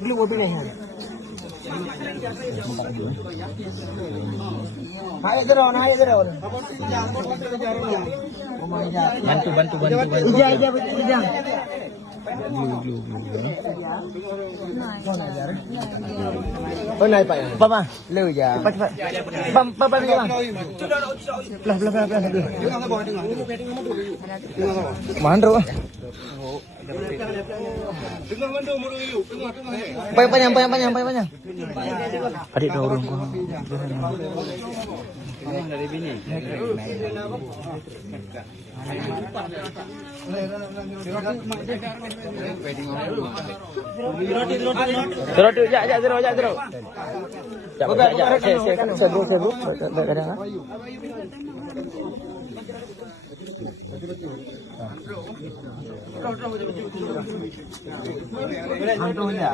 Beli mobil nih. Ayo terus. Bantu. Ija. Oh naik Pak ya? Papa, Lu ya. cepat. Papa ni bang. Pelan. Mandro. Panjang. Adik dorong ko. Dari bini. Terus ya terus. Seru. Kadang. Antunya.